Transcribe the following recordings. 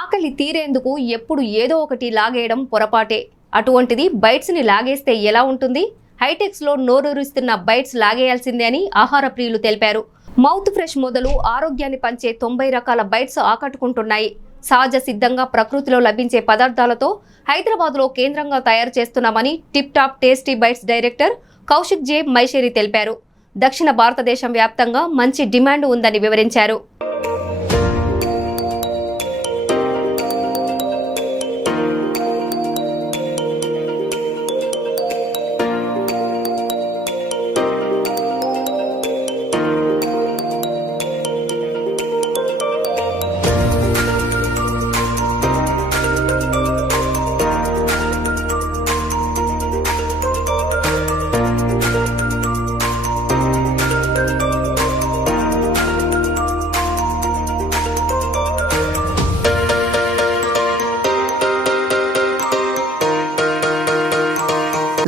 ఆకలి తీరేందుకు ఎప్పుడు ఏదో ఒకటి లాగేయడం పొరపాటే. అటువంటిది బైట్స్ ని లాగేస్తే ఎలా ఉంటుంది? హైటెక్స్ లో నోరూరిస్తున్న బైట్స్ లాగేయాల్సిందే అని ఆహార ప్రియులు తెలిపారు. మౌత్ ఫ్రెష్ మొదలు ఆరోగ్యాన్ని పంచే 90 రకాల బైట్స్ ఆకట్టుకుంటున్నాయి. సహజ సిద్ధంగా ప్రకృతిలో లభించే పదార్థాలతో హైదరాబాద్ లో కేంద్రంగా తయారు చేస్తున్నామని Tip Top Tasty Bites director Kaushik J Maisheri తెలిపారు. దక్షిణ భారతదేశం వ్యాప్తంగా మంచి డిమాండ్ ఉందని వివరించారు.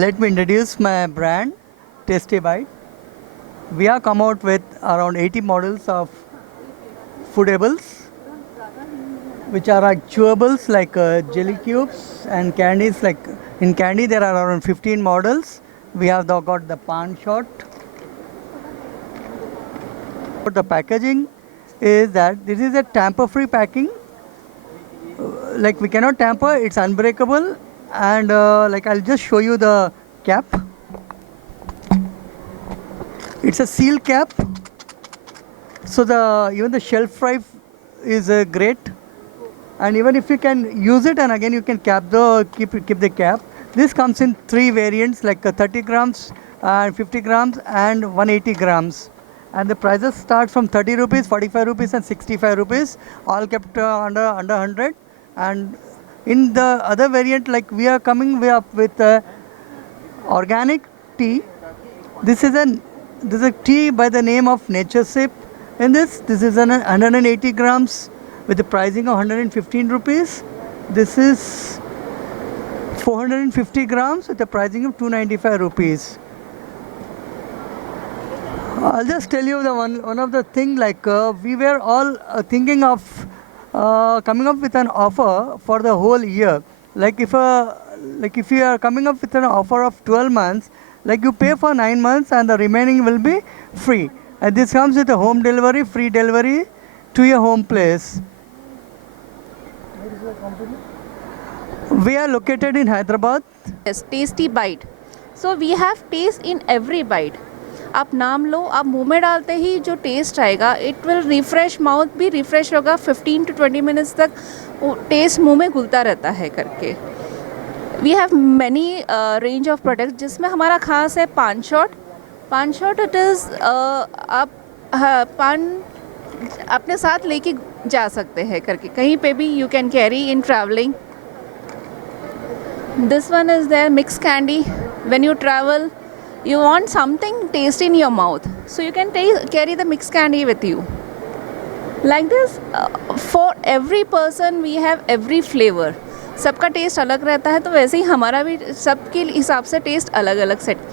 Let me introduce my brand, Tasty Bite. We have come out with around 80 models of foodables, which are like chewables like jelly cubes and candies. Like in candy, there are around 15 models. We have got the pan shot. The packaging is that this is a tamper-free packing. Like we cannot tamper; it's unbreakable. And like I'll just show you the cap. It's a seal cap, so even the shelf life is great. And even if you can use it and again you can keep the cap. This comes in 3 variants, like 30 grams and 50 grams and 180 grams. And the prices start from 30 rupees, 45 rupees and 65 rupees, all kept under 100. And in the other variant, like we are coming up with organic tea. This is a tea by the name of Nature Sip. In this is 180 grams with the pricing of 115 rupees. This is 450 grams with the pricing of 295 rupees. I'll just tell you the one of the thing, like we were all thinking of coming up with an offer for the whole year. Like if you are coming up with an offer of 12 months, like you pay for 9 months and the remaining will be free. And this comes with a home delivery, free delivery to your home place. What is your company? We are located in Hyderabad. Yes, Tasty Bite. So we have taste in every bite. आप नाम लो, आप मुंह में डालते ही जो test आएगा, it will refresh, mouth भी refresh होगा. 15 to 20 मिनट्स तक टेस्ट मुंह में घुलता रहता है करके. We have many range of products, जिसमें हमारा खास है पान शॉट. इट इज़ आप पान अपने साथ लेके जा सकते हैं करके, कहीं पे भी you can carry in travelling. This one is there mix candy. When you travel, you want something tasty in your mouth, so you can carry the mixed candy with you like this. For every person we have every flavor. सबका test अलग रहता है, तो वैसे ही हमारा भी सबके हिसाब से टेस्ट अलग अलग सेट किया.